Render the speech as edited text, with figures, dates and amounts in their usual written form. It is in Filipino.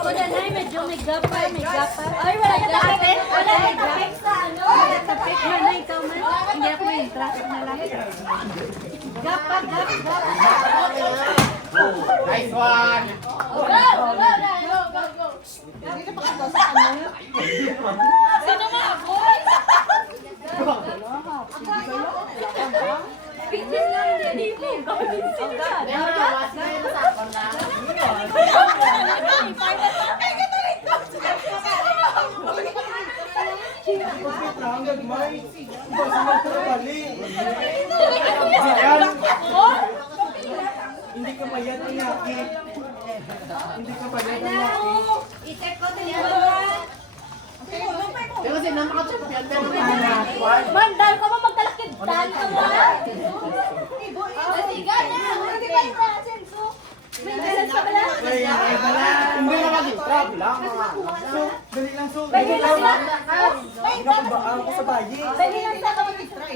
Wala na, medyo may gap pa. Ay, wala ka tapit. Wala ka tapit sa ano. Wala ka tapit. Wala ikaw man. Hindi ako yung traffic na lang. Gap. Nice one! Go. Hindi ka pa kasi sa ano. Sino mga boy? Pitin lang din mo. Gawin sila. Nawas na yun sa akon na. Hindi ka payat ang yakit. Hindi ka payat ang yakit. I-check ko teleponan. Pero kasi namakachapyan pero Mandal ka mo magkalakid. Dan ka mo. Masiga na. Hindi ba yung senso? May dalas ka pala? hindi na mag-trap lang mga. So, dali lang so. Pwede lang sa... Hindi ka pa ba ako sa bayi? Pwede lang sa kapag-try.